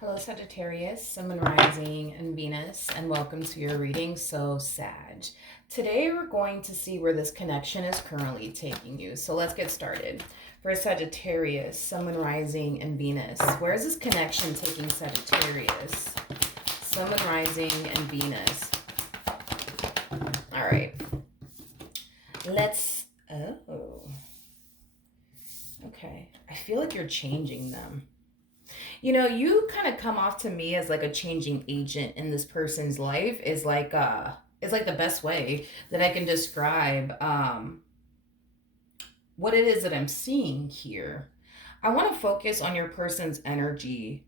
Hello, Sagittarius, Sun, Moon, Rising, and Venus, and welcome to your reading, So Sag. Today, we're going to see where this connection is currently taking you. So let's get started. For Sagittarius, Sun, Moon, Rising, and Venus, where is this connection taking Sagittarius? Sun, Moon, Rising, and Venus. All right. Oh. Okay. I feel like you're changing them. You kind of come off to me as like a changing agent in this person's life is like the best way that I can describe what it is that I'm seeing here. I want to focus on your person's energy.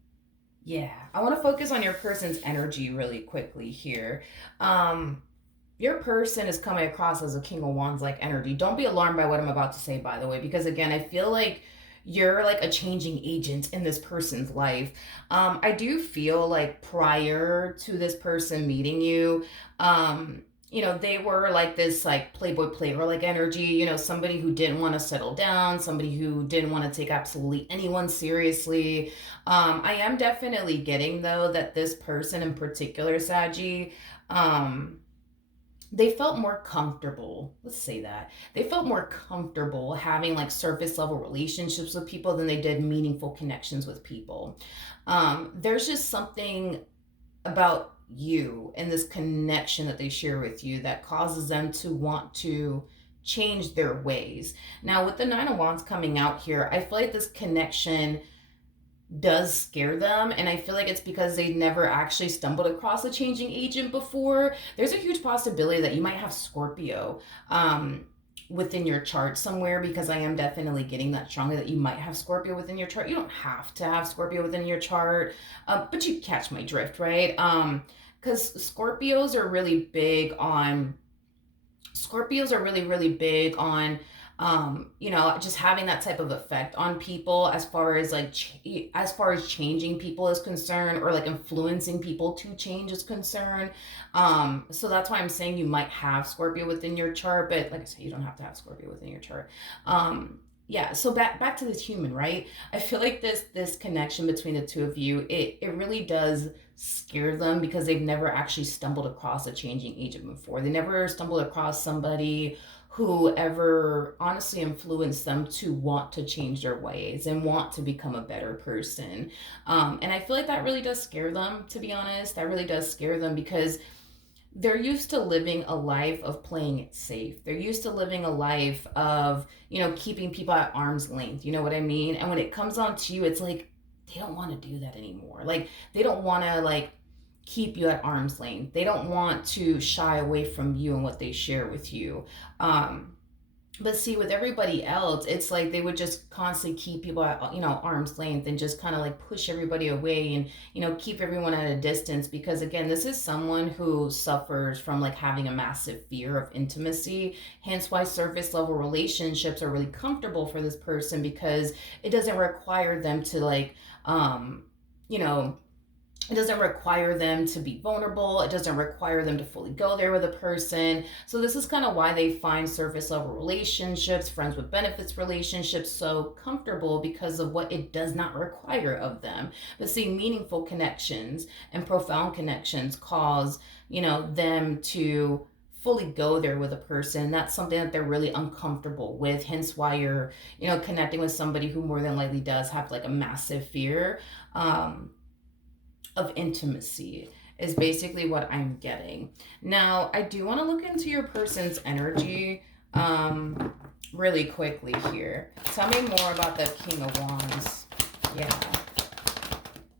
Yeah, I want to focus on your person's energy really quickly here. Your person is coming across as a King of Wands like energy. Don't be alarmed by what I'm about to say, by the way, because again, I feel like you're like a changing agent in this person's life. I do feel like prior to this person meeting you, they were like this like playboy player like energy, somebody who didn't want to settle down, somebody who didn't want to take absolutely anyone seriously. I am definitely getting though that this person in particular, Saggy, they felt more comfortable. Let's say that. They felt more comfortable having like surface level relationships with people than they did meaningful connections with people. There's just something about you and this connection that they share with you that causes them to want to change their ways. Now, with the Nine of Wands coming out here, I feel like this connection does scare them, and I feel like it's because they never actually stumbled across a changing agent before. There's a huge possibility that you might have Scorpio within your chart somewhere, because I am definitely getting that strongly that you might have Scorpio within your chart. You don't have to have Scorpio within your chart, but you catch my drift, right? Because Scorpios are really, really big on just having that type of effect on people as far as as far as changing people is concerned, or like influencing people to change is concerned. So that's why I'm saying you might have Scorpio within your chart, but like I said, you don't have to have Scorpio within your chart. Yeah, so back to this human, right? I feel like this connection between the two of you, it really does scare them because they've never actually stumbled across a changing agent before. They never stumbled across somebody who ever honestly influenced them to want to change their ways and want to become a better person. And I feel like that really does scare them, to be honest. That really does scare them because they're used to living a life of playing it safe. They're used to living a life of, keeping people at arm's length. You know what I mean? And when it comes on to you, it's like they don't want to do that anymore. Like they don't want to keep you at arm's length. They don't want to shy away from you and what they share with you. But see, with everybody else, it's like they would just constantly keep people at, arm's length and just kind of like push everybody away and, keep everyone at a distance. Because again, this is someone who suffers from like having a massive fear of intimacy. Hence why surface level relationships are really comfortable for this person, because it doesn't require them to you know, it doesn't require them to be vulnerable. It doesn't require them to fully go there with a person. So this is kind of why they find surface level relationships, friends with benefits relationships so comfortable, because of what it does not require of them. But see, meaningful connections and profound connections cause, them to fully go there with a person. That's something that they're really uncomfortable with. Hence why you're, connecting with somebody who more than likely does have like a massive fear. Of intimacy is basically what I'm getting. Now, I do want to look into your person's energy really quickly here. Tell me more about the King of Wands. Yeah.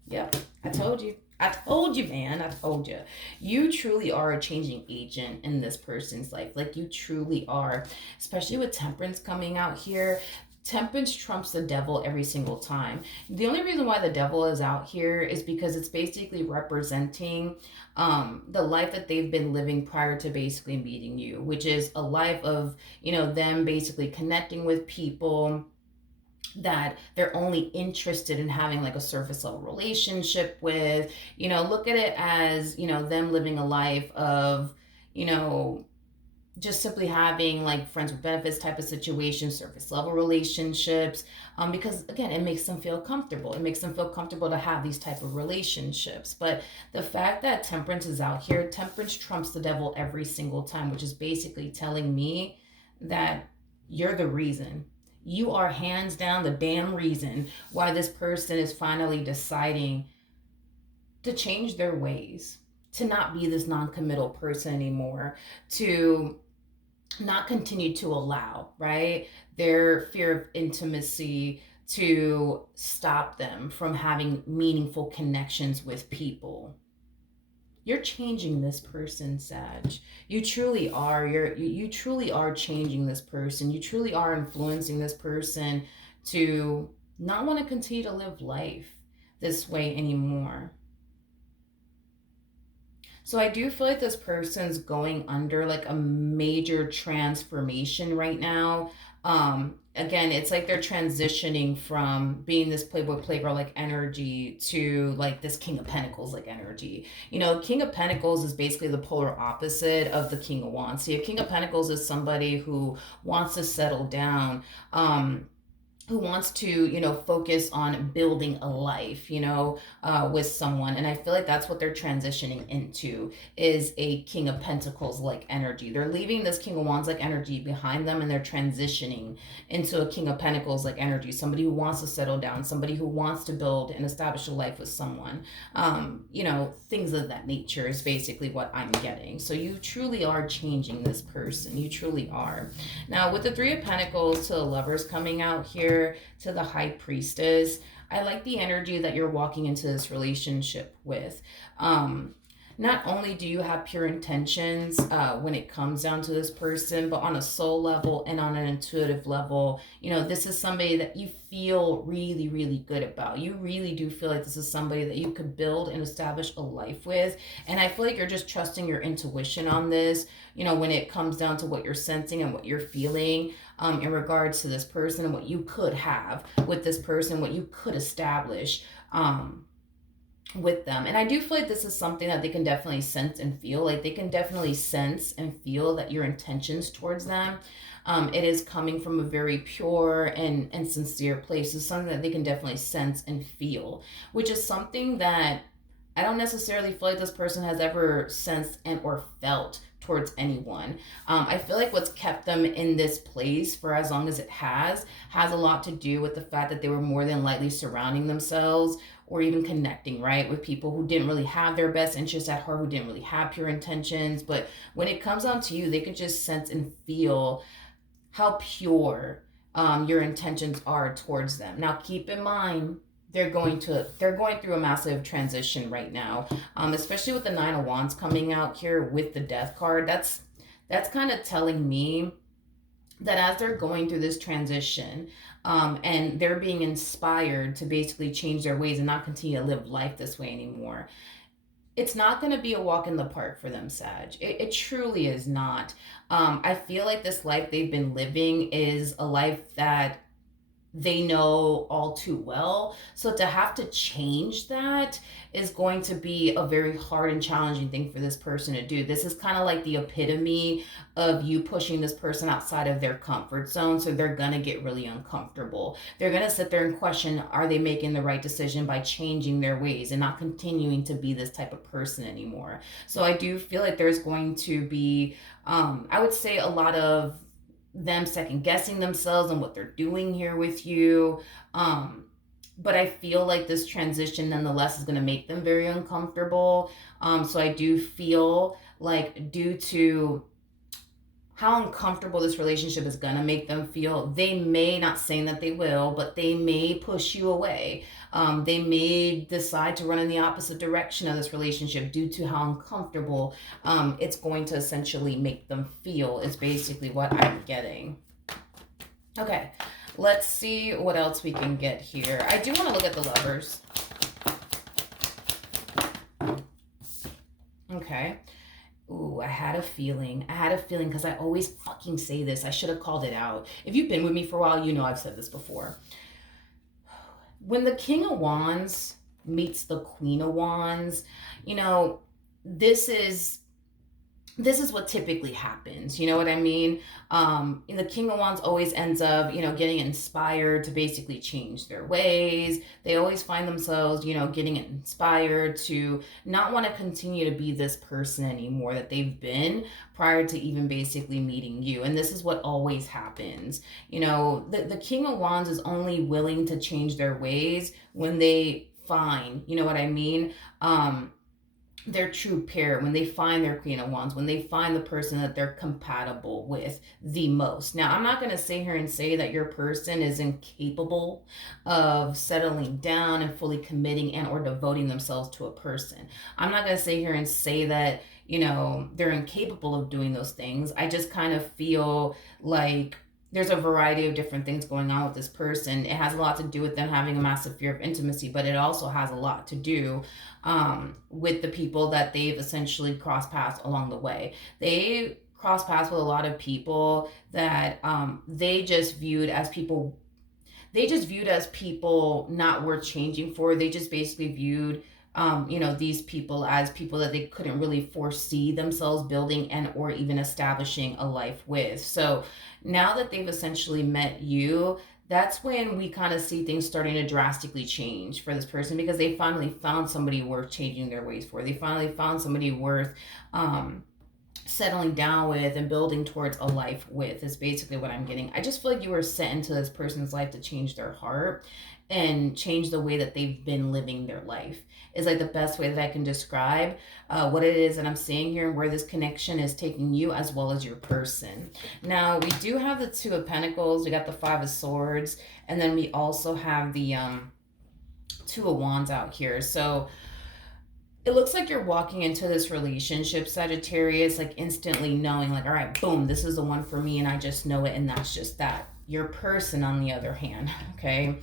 Yep. I told you. I told you, man. I told you. You truly are a changing agent in this person's life. Like, you truly are. Especially with Temperance coming out here. Temperance trumps the devil every single time. The only reason why the devil is out here is because it's basically representing the life that they've been living prior to basically meeting you, which is a life of, them basically connecting with people that they're only interested in having like a surface level relationship with. Look at it as, them living a life of, you know just simply having like friends with benefits type of situations, surface level relationships, because again, it makes them feel comfortable. It makes them feel comfortable to have these type of relationships. But the fact that temperance is out here, temperance trumps the devil every single time, which is basically telling me that you're the reason. You are hands down the damn reason why this person is finally deciding to change their ways, to not be this non-committal person anymore, to not continue to allow, right? Their fear of intimacy to stop them from having meaningful connections with people. You're changing this person, Sag. You truly are. You truly are changing this person. You truly are influencing this person to not want to continue to live life this way anymore. So I do feel like this person's going under like a major transformation right now. Again, it's like they're transitioning from being this playboy playgirl like energy to like this king of pentacles like energy. King of pentacles is basically the polar opposite of the king of wands. See, a king of pentacles is somebody who wants to settle down, who wants to focus on building a life with someone. And I feel like that's what they're transitioning into, is a king of pentacles like energy. They're leaving this king of wands like energy behind them, and they're transitioning into a king of pentacles like energy, somebody who wants to settle down, somebody who wants to build and establish a life with someone. Things of that nature is basically what I'm getting. So you truly are changing this person. You truly are. Now, with the Three of Pentacles to the Lovers coming out here, to the High Priestess, I like the energy that you're walking into this relationship with. Not only do you have pure intentions when it comes down to this person, but on a soul level and on an intuitive level, this is somebody that you feel really, really good about. You really do feel like this is somebody that you could build and establish a life with. And I feel like you're just trusting your intuition on this, when it comes down to what you're sensing and what you're feeling in regards to this person and what you could have with this person, what you could establish. With them. And I do feel like this is something that they can definitely sense and feel. Like they can definitely sense and feel that your intentions towards them, it is coming from a very pure and sincere place. It's something that they can definitely sense and feel, which is something that I don't necessarily feel like this person has ever sensed and or felt towards anyone. I feel like what's kept them in this place for as long as it has a lot to do with the fact that they were more than likely surrounding themselves or even connecting, right, with people who didn't really have their best interests at heart, who didn't really have pure intentions. But when it comes down to you, they can just sense and feel how pure your intentions are towards them. Now, keep in mind, they're going through a massive transition right now, especially with the Nine of Wands coming out here with the Death card. That's kind of telling me that as they're going through this transition, and they're being inspired to basically change their ways and not continue to live life this way anymore, it's not going to be a walk in the park for them, Sag. It truly is not. I feel like this life they've been living is a life that they know all too well. So to have to change that is going to be a very hard and challenging thing for this person to do. This is kind of like the epitome of you pushing this person outside of their comfort zone. So they're going to get really uncomfortable. They're going to sit there and question, are they making the right decision by changing their ways and not continuing to be this type of person anymore? So I do feel like there's going to be, I would say, a lot of them second guessing themselves and what they're doing here with you. But I feel like this transition nonetheless is going to make them very uncomfortable. So I do feel like, due to how uncomfortable this relationship is going to make them feel, they may, not saying that they will, but they may push you away. They may decide to run in the opposite direction of this relationship due to how uncomfortable it's going to essentially make them feel, is basically what I'm getting. Okay, let's see what else we can get here. I do want to look at the Lovers. Okay. Ooh, I had a feeling because I always fucking say this. I should have called it out. If you've been with me for a while, you know I've said this before. When the King of Wands meets the Queen of Wands, this is this is what typically happens. You know what I mean? The King of Wands always ends up, getting inspired to basically change their ways. They always find themselves, getting inspired to not want to continue to be this person anymore that they've been prior to even basically meeting you. And this is what always happens. The King of Wands is only willing to change their ways when they find, you know what I mean? Their true pair, when they find their Queen of Wands, when they find the person that they're compatible with the most. Now, I'm not going to sit here and say that your person is incapable of settling down and fully committing and or devoting themselves to a person. I'm not going to sit here and say that, they're incapable of doing those things. I just kind of feel like there's a variety of different things going on with this person. It has a lot to do with them having a massive fear of intimacy, but it also has a lot to do with the people that they've essentially crossed paths along the way. They cross paths with a lot of people that they just viewed as people not worth changing for. They just basically viewed these people as people that they couldn't really foresee themselves building and or even establishing a life with. So now that they've essentially met you, that's when we kind of see things starting to drastically change for this person, because they finally found somebody worth changing their ways for. They finally found somebody worth settling down with and building towards a life with, is basically what I'm getting. I just feel like you were sent into this person's life to change their heart and change the way that they've been living their life, is like the best way that I can describe what it is that I'm seeing here and where this connection is taking you as well as your person. Now, we do have the Two of Pentacles, we got the Five of Swords, and then we also have the Two of Wands out here. So it looks like you're walking into this relationship, Sagittarius, like instantly knowing, like, all right, boom, this is the one for me, and I just know it, and that's just that. Your person, on the other hand, okay,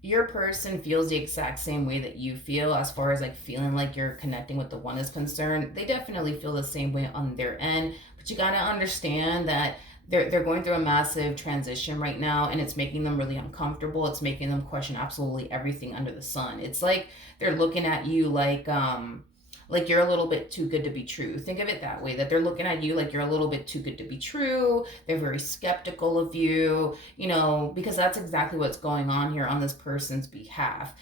your person feels the exact same way that you feel as far as like feeling like you're connecting with the one is concerned. They definitely feel the same way on their end, but you gotta understand that they're going through a massive transition right now, and it's making them really uncomfortable. It's making them question absolutely everything under the sun. It's like they're looking at you like you're a little bit too good to be true. Think of it that way, that they're looking at you like you're a little bit too good to be true. They're very skeptical of you, because that's exactly what's going on here on this person's behalf.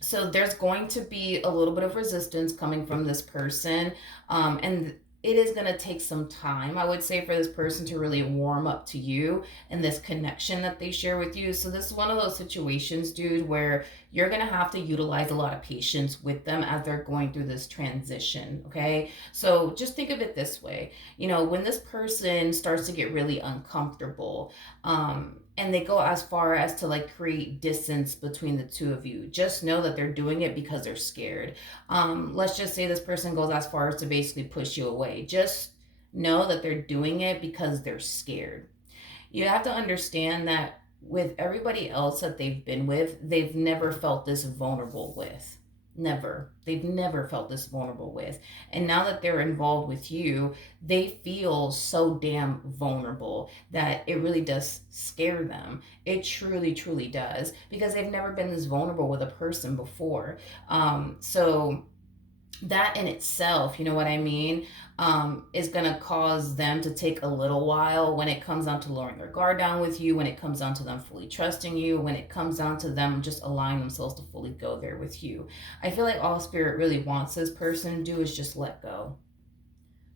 So there's going to be a little bit of resistance coming from this person, and it is going to take some time, I would say, for this person to really warm up to you and this connection that they share with you. So this is one of those situations, dude, where you're going to have to utilize a lot of patience with them as they're going through this transition, okay? So just think of it this way. When this person starts to get really uncomfortable, and they go as far as to like create distance between the two of you, just know that they're doing it because they're scared. Let's just say this person goes as far as to basically push you away. Just know that they're doing it because they're scared. You have to understand that with everybody else that they've been with, they've never felt this vulnerable with. Never. They've never felt this vulnerable with. And now that they're involved with you, they feel so damn vulnerable that it really does scare them. It truly, truly does, because they've never been this vulnerable with a person before. So that in itself, you know what I mean, is going to cause them to take a little while when it comes down to lowering their guard down with you, when it comes down to them fully trusting you, when it comes down to them just allowing themselves to fully go there with you. I feel like all Spirit really wants this person to do is just let go.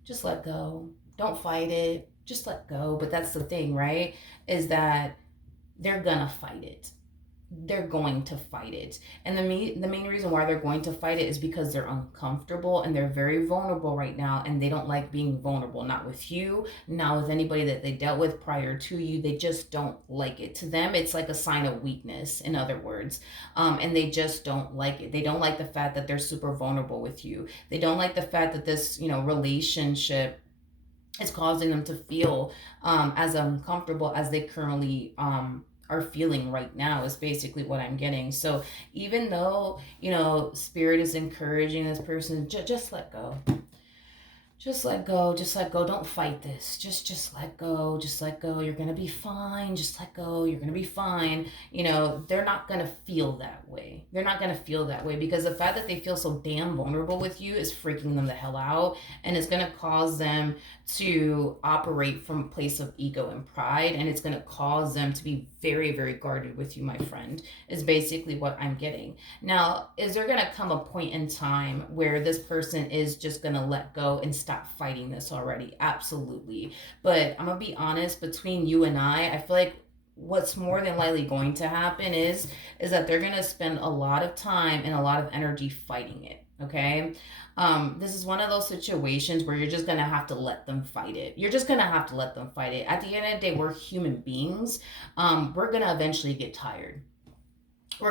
Just let go. Don't fight it. Just let go. But that's the thing, right? Is that they're going to fight it. They're going to fight it. And the main reason why they're going to fight it is because they're uncomfortable and they're very vulnerable right now, and they don't like being vulnerable, not with you, not with anybody that they dealt with prior to you. They just don't like it. To them, it's like a sign of weakness, in other words. And they just don't like it. They don't like the fact that they're super vulnerable with you. They don't like the fact that this relationship is causing them to feel as uncomfortable as they currently are feeling right now, is basically what I'm getting. So even though Spirit is encouraging this person, just let go. Just let go, just let go. Don't fight this. Just let go, just let go. You're gonna be fine. Just let go. You're gonna be fine. They're not gonna feel that way. They're not gonna feel that way because the fact that they feel so damn vulnerable with you is freaking them the hell out, and it's gonna cause them to operate from a place of ego and pride, and it's gonna cause them to be very, very guarded with you, my friend, is basically what I'm getting. Now, is there gonna come a point in time where this person is just gonna let go and stop fighting this already? Absolutely. But I'm gonna be honest, between you and I feel like what's more than likely going to happen is that they're gonna spend a lot of time and a lot of energy fighting it. Okay. This is one of those situations where you're just gonna have to let them fight it. You're just gonna have to let them fight it. At the end of the day, we're human beings. We're gonna eventually get tired. And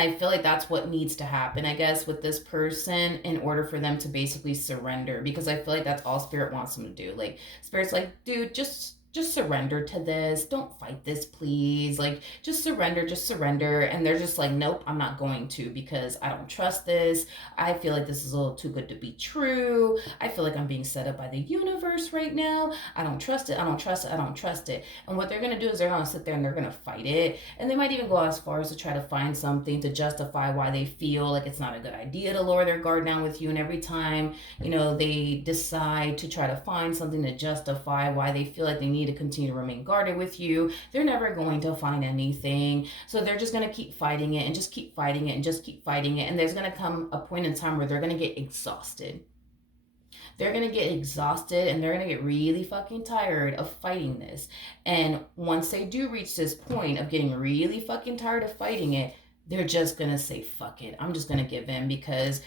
I feel like that's what needs to happen, I guess, with this person in order for them to basically surrender, because I feel like that's all spirit wants them to do. Like, spirit's like, dude, just surrender to this. Don't fight this, please. Like, just surrender. And they're just like, nope, I'm not going to, because I don't trust this. I feel like this is a little too good to be true. I feel like I'm being set up by the universe right now. I don't trust it. I don't trust it. I don't trust it. And what they're going to do is they're going to sit there and they're going to fight it. And they might even go as far as to try to find something to justify why they feel like it's not a good idea to lower their guard down with you. And every time, they decide to try to find something to justify why they feel like they need to continue to remain guarded with you, they're never going to find anything. So they're just going to keep fighting it and just keep fighting it and just keep fighting it. And there's going to come a point in time where they're going to get exhausted. They're going to get exhausted and they're going to get really fucking tired of fighting this. And once they do reach this point of getting really fucking tired of fighting it, they're just going to say, fuck it. I'm just going to give in, because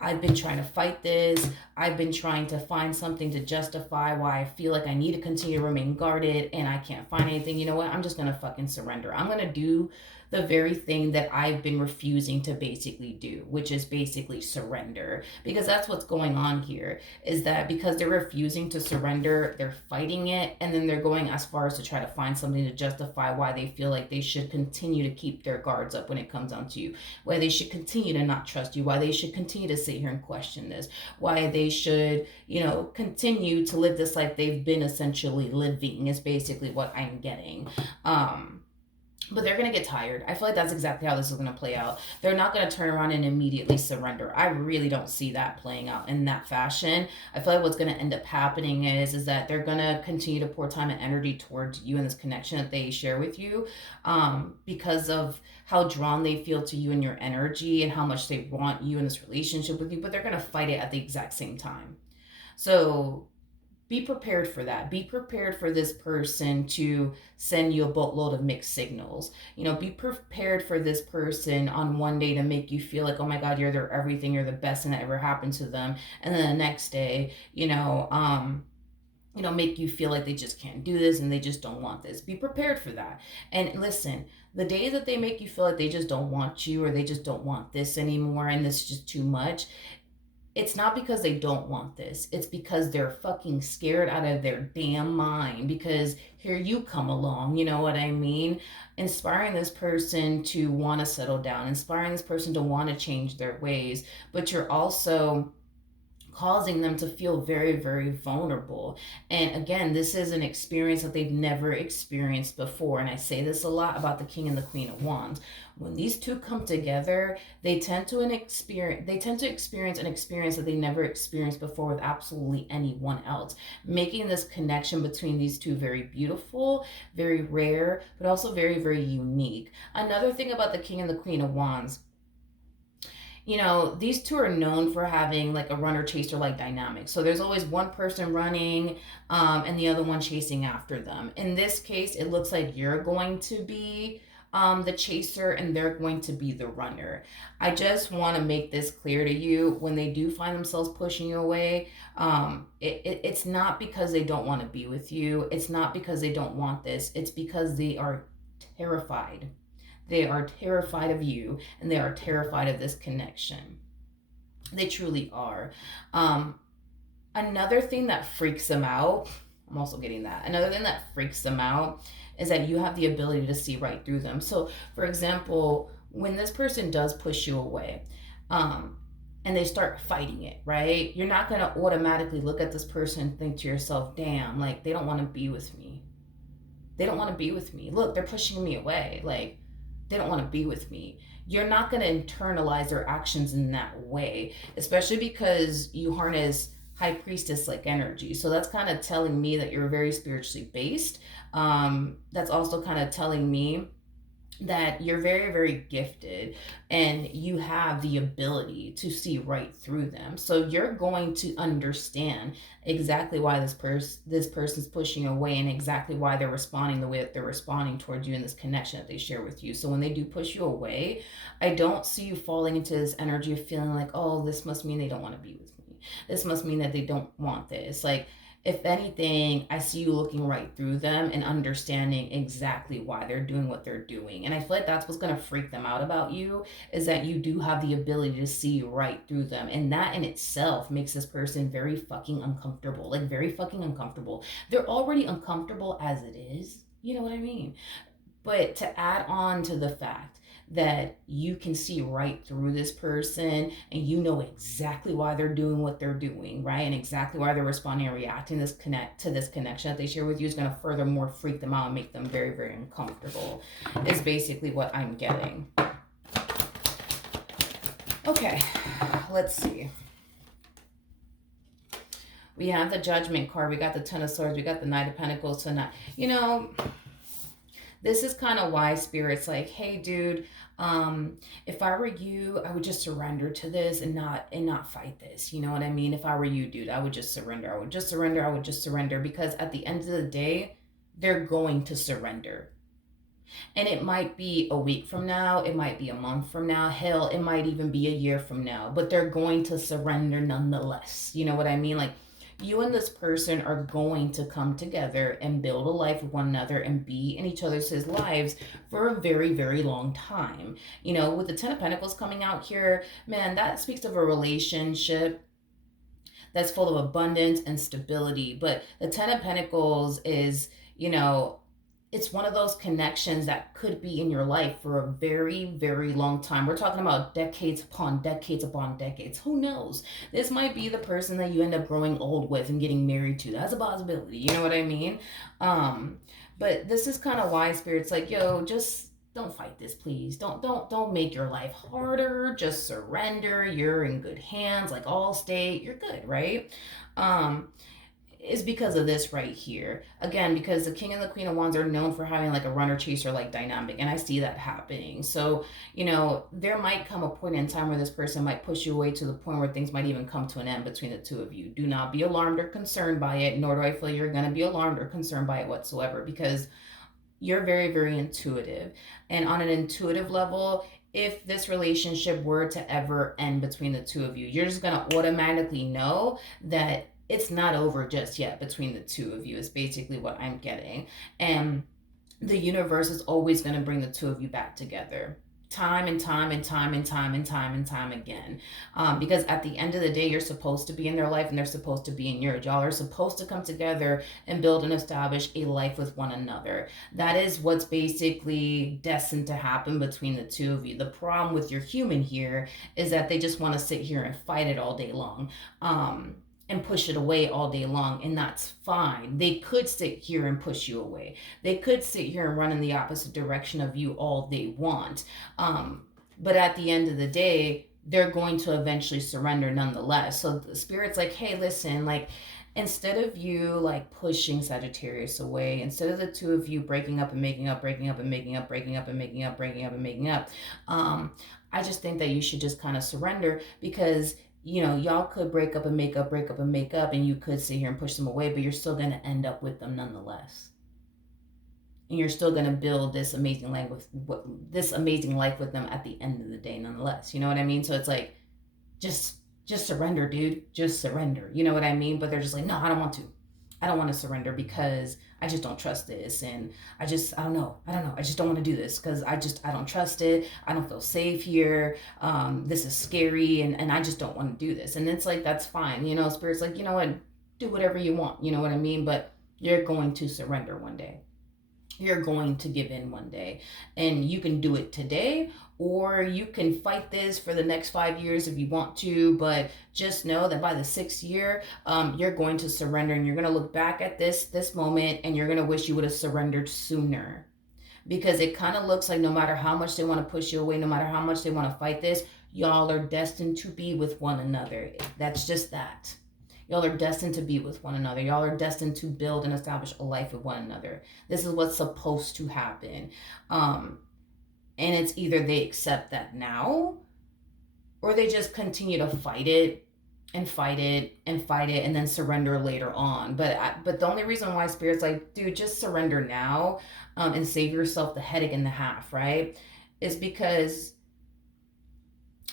I've been trying to fight this. I've been trying to find something to justify why I feel like I need to continue to remain guarded, and I can't find anything. You know what? I'm just going to fucking surrender. I'm going to do the very thing that I've been refusing to basically do, which is basically surrender. Because that's what's going on here, is that because they're refusing to surrender, they're fighting it, and then they're going as far as to try to find something to justify why they feel like they should continue to keep their guards up when it comes down to you, why they should continue to not trust you, why they should continue to sit here and question this, why they should, continue to live this life they've been essentially living, is basically what I'm getting. But they're going to get tired. I feel like that's exactly how this is going to play out. They're not going to turn around and immediately surrender. I really don't see that playing out in that fashion. I feel like what's going to end up happening is that they're going to continue to pour time and energy towards you and this connection that they share with you, because of how drawn they feel to you and your energy and how much they want you in this relationship with you. But they're going to fight it at the exact same time. So be prepared for that. Be prepared for this person to send you a boatload of mixed signals. Be prepared for this person on one day to make you feel like, oh my God, you're their everything, you're the best thing that ever happened to them. And then the next day, make you feel like they just can't do this and they just don't want this. Be prepared for that. And listen, the days that they make you feel like they just don't want you, or they just don't want this anymore and this is just too much, it's not because they don't want this. It's because they're fucking scared out of their damn mind, because here you come along, you know what I mean? Inspiring this person to want to settle down, inspiring this person to want to change their ways, but you're also causing them to feel very, very vulnerable. And again, this is an experience that they've never experienced before. And I say this a lot about the King and the Queen of Wands. When these two come together, they tend to experience an experience that they never experienced before with absolutely anyone else, making this connection between these two very beautiful, very rare, but also very, very unique. Another thing about the King and the Queen of Wands, these two are known for having like a runner chaser like dynamic. So there's always one person running, and the other one chasing after them. In this case, it looks like you're going to be the chaser and they're going to be the runner. I just want to make this clear to you. When they do find themselves pushing you away, it's not because they don't want to be with you. It's not because they don't want this. It's because they are terrified. They are terrified of you, and they are terrified of this connection. They truly are. Another thing that freaks them out, I'm also getting that. Another thing that freaks them out is that you have the ability to see right through them. So, for example, when this person does push you away, and they start fighting it, right? You're not going to automatically look at this person and think to yourself, damn, like they don't want to be with me. They don't want to be with me. Look, they're pushing me away. Like, they don't want to be with me. You're not going to internalize their actions in that way, especially because you harness high priestess like energy. So that's kind of telling me that you're very spiritually based. That's also kind of telling me that you're very very gifted and you have the ability to see right through them, so you're going to understand exactly why this person's pushing away and exactly why they're responding the way that they're responding towards you in this connection that they share with you. So when they do push you away, I don't see you falling into this energy of feeling like, oh, this must mean they don't want to be with me, this must mean that they don't want this. Like, if anything, I see you looking right through them and understanding exactly why they're doing what they're doing. And I feel like that's what's going to freak them out about you, is that you do have the ability to see right through them. And that in itself makes this person very fucking uncomfortable. Like, very fucking uncomfortable. They're already uncomfortable as it is. You know what I mean? But to add on to the fact that you can see right through this person and you know exactly why they're doing what they're doing, right? And exactly why they're responding and reacting to this connection that they share with you is going to furthermore freak them out and make them very, very uncomfortable, is basically what I'm getting. Okay, let's see. We have the Judgment card. We got the Ten of Swords. We got the Knight of Pentacles tonight. You know, this is kind of why Spirit's like, hey, dude, if I were you, I would just surrender to this and not fight this. You know what I mean? If I were you, dude, I would just surrender. I would just surrender. I would just surrender, because at the end of the day, they're going to surrender. And it might be a week from now, it might be a month from now, hell, it might even be a year from now, but they're going to surrender nonetheless. You know what I mean? Like, you and this person are going to come together and build a life with one another and be in each other's lives for a very, very long time. You know, with the Ten of Pentacles coming out here, man, that speaks of a relationship that's full of abundance and stability. But the Ten of Pentacles is, you know, it's one of those connections that could be in your life for a very, very long time. We're talking about decades upon decades upon decades. Who knows? This might be the person that you end up growing old with and getting married to. That's a possibility. You know what I mean? But this is kind of why Spirit's like, yo, just don't fight this, please. Don't make your life harder. Just surrender. You're in good hands. Like, all state, you're good, right? Is because of this right here. Again, because the King and the Queen of Wands are known for having like a runner chaser like dynamic, and I see that happening. So, you know, there might come a point in time where this person might push you away to the point where things might even come to an end between the two of you. Do not be alarmed or concerned by it, nor do I feel you're going to be alarmed or concerned by it whatsoever, because you're very, very intuitive. And on an intuitive level, if this relationship were to ever end between the two of you, you're just going to automatically know that it's not over just yet between the two of you, is basically what I'm getting. And the universe is always going to bring the two of you back together, time and time and time and time and time and time again. Because at the end of the day, you're supposed to be in their life and they're supposed to be in yours. Y'all are supposed to come together and build and establish a life with one another. That is what's basically destined to happen between the two of you. The problem with your human here is that they just want to sit here and fight it all day long. And push it away all day long, and that's fine. They could sit here and push you away. They could sit here and run in the opposite direction of you all they want. But at the end of the day, they're going to eventually surrender nonetheless. So the Spirit's like, hey, listen, like, instead of you like pushing Sagittarius away, instead of the two of you breaking up and making up, breaking up and making up, breaking up and making up, breaking up and making up, I just think that you should just kind of surrender, because you know, y'all could break up and make up, break up and make up, and you could sit here and push them away, but you're still going to end up with them nonetheless. And you're still going to build this amazing life with them at the end of the day nonetheless. You know what I mean? So it's like, just surrender, dude. Just surrender. You know what I mean? But they're just like, no, I don't want to. I don't want to surrender because I just don't trust this. And I don't know. I just don't want to do this because I don't trust it. I don't feel safe here. This is scary. And I just don't want to do this. And it's like, that's fine. You know, Spirit's like, you know what? Do whatever you want. You know what I mean? But you're going to surrender one day. You're going to give in one day, and you can do it today, or you can fight this for the next 5 years if you want to, but just know that by the 6th year, you're going to surrender, and you're going to look back at this moment, and you're going to wish you would have surrendered sooner, because it kind of looks like no matter how much they want to push you away, no matter how much they want to fight this, y'all are destined to be with one another. That's just that. Y'all are destined to be with one another. Y'all are destined to build and establish a life with one another. This is what's supposed to happen. And it's either they accept that now, or they just continue to fight it and fight it and fight it and then surrender later on. But the only reason why Spirit's like, dude, just surrender now, and save yourself the headache and the half, right? Is because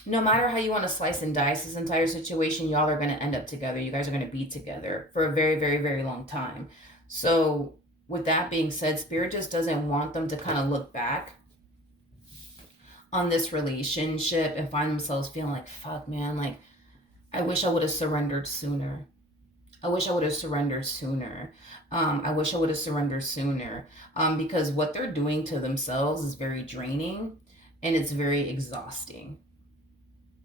no matter how you want to slice and dice this entire situation, y'all are going to end up together. You guys are going to be together for a very, very, very long time. So with that being said, Spirit just doesn't want them to kind of look back on this relationship and find themselves feeling like, fuck, man, like, I wish I would have surrendered sooner. I wish I would have surrendered sooner. I wish I would have surrendered sooner. Because what they're doing to themselves is very draining, and it's very exhausting.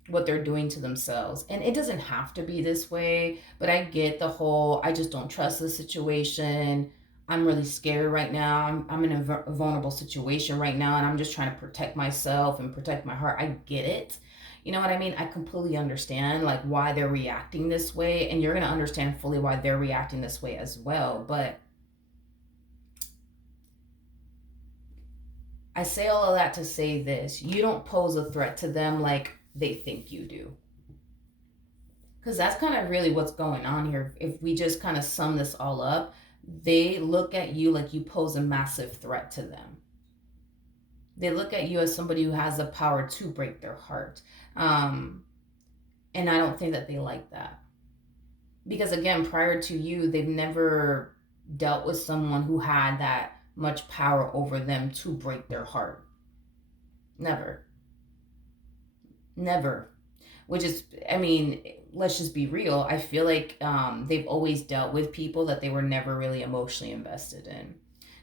What they're doing to themselves. And it doesn't have to be this way, but I get the whole, I just don't trust the situation. I'm really scared right now. I'm in a vulnerable situation right now, and I'm just trying to protect myself and protect my heart. I get it. You know what I mean? I completely understand like why they're reacting this way, and you're going to understand fully why they're reacting this way as well. But I say all of that to say this. You don't pose a threat to them like they think you do. Because that's kind of really what's going on here. If we just kind of sum this all up, they look at you like you pose a massive threat to them. They look at you as somebody who has the power to break their heart. And I don't think that they like that. Because again, prior to you, they've never dealt with someone who had that much power over them to break their heart. Never. Never. Which is, I mean, let's just be real. I feel like they've always dealt with people that they were never really emotionally invested in.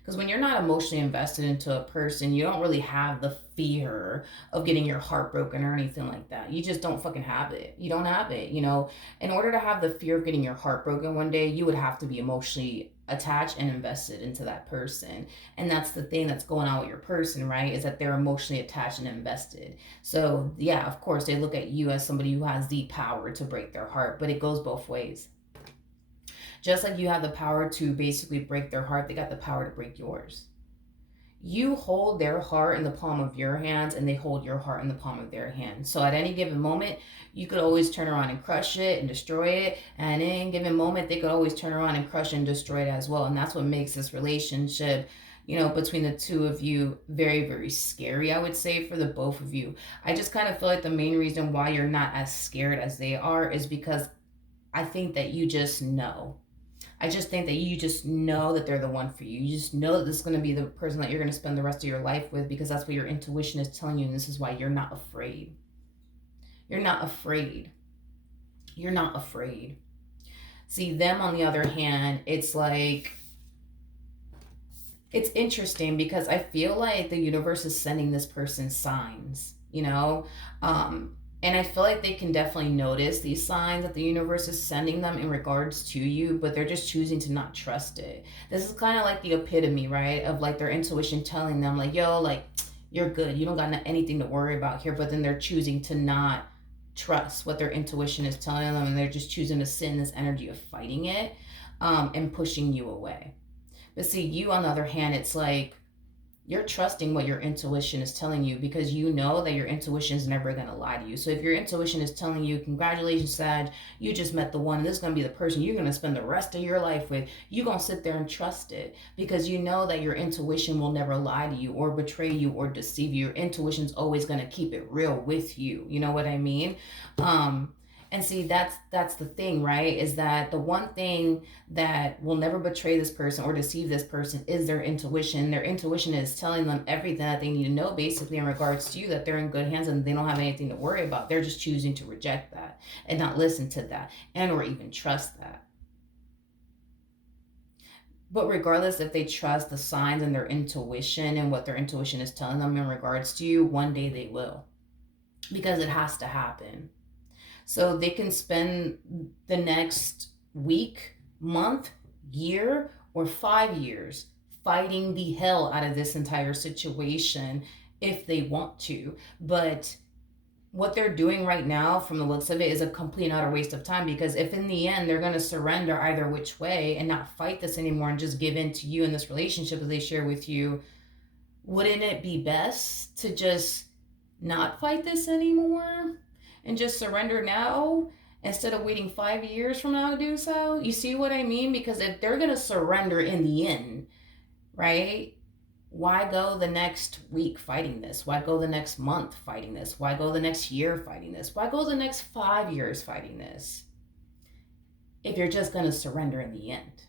Because when you're not emotionally invested into a person, you don't really have the fear of getting your heart broken or anything like that. You just don't fucking have it. You don't have it, you know. In order to have the fear of getting your heart broken one day, you would have to be emotionally attached and invested into that person. And that's the thing that's going on with your person, right? Is that they're emotionally attached and invested. So yeah, of course, they look at you as somebody who has the power to break their heart, but it goes both ways. Just like you have the power to basically break their heart, they got the power to break yours. You hold their heart in the palm of your hands, and they hold your heart in the palm of their hands. So at any given moment, you could always turn around and crush it and destroy it. And at any given moment, they could always turn around and crush and destroy it as well. And that's what makes this relationship, you know, between the two of you very, very scary, I would say, for the both of you. I just kind of feel like the main reason why you're not as scared as they are is because I think that you just know. I just think that you just know that they're the one for you. You just know that this is going to be the person that you're going to spend the rest of your life with, because that's what your intuition is telling you. And this is why you're not afraid. You're not afraid. You're not afraid. See, them on the other hand, it's like, it's interesting because I feel like the universe is sending this person signs, you know? And I feel like they can definitely notice these signs that the universe is sending them in regards to you, but they're just choosing to not trust it. This is kind of like the epitome, right? Of like their intuition telling them like, yo, like, you're good. You don't got anything to worry about here. But then they're choosing to not trust what their intuition is telling them. And they're just choosing to sit in this energy of fighting it, and pushing you away. But see, you on the other hand, it's like, you're trusting what your intuition is telling you, because you know that your intuition is never going to lie to you. So if your intuition is telling you, congratulations, Sag, you just met the one, and this is going to be the person you're going to spend the rest of your life with, you're going to sit there and trust it, because you know that your intuition will never lie to you or betray you or deceive you. Your intuition's always going to keep it real with you. You know what I mean? And see, that's the thing, right? Is that the one thing that will never betray this person or deceive this person is their intuition. Their intuition is telling them everything that they need to know, basically, in regards to you, that they're in good hands and they don't have anything to worry about. They're just choosing to reject that and not listen to that, and or even trust that. But regardless if they trust the signs and their intuition and what their intuition is telling them in regards to you, one day they will, because it has to happen. So they can spend the next week, month, year, or 5 years fighting the hell out of this entire situation if they want to. But what they're doing right now, from the looks of it, is a complete and utter waste of time, because if in the end they're going to surrender either which way and not fight this anymore and just give in to you in this relationship that they share with you, wouldn't it be best to just not fight this anymore and just surrender now instead of waiting 5 years from now to do so? You see what I mean? Because if they're going to surrender in the end, right? Why go the next week fighting this? Why go the next month fighting this? Why go the next year fighting this? Why go the next 5 years fighting this? If you're just going to surrender in the end.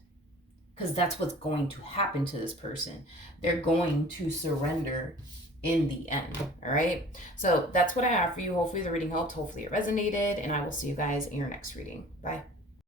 Because that's what's going to happen to this person. They're going to surrender in the end. All right. So that's what I have for you. Hopefully the reading helped. Hopefully it resonated. And I will see you guys in your next reading. Bye.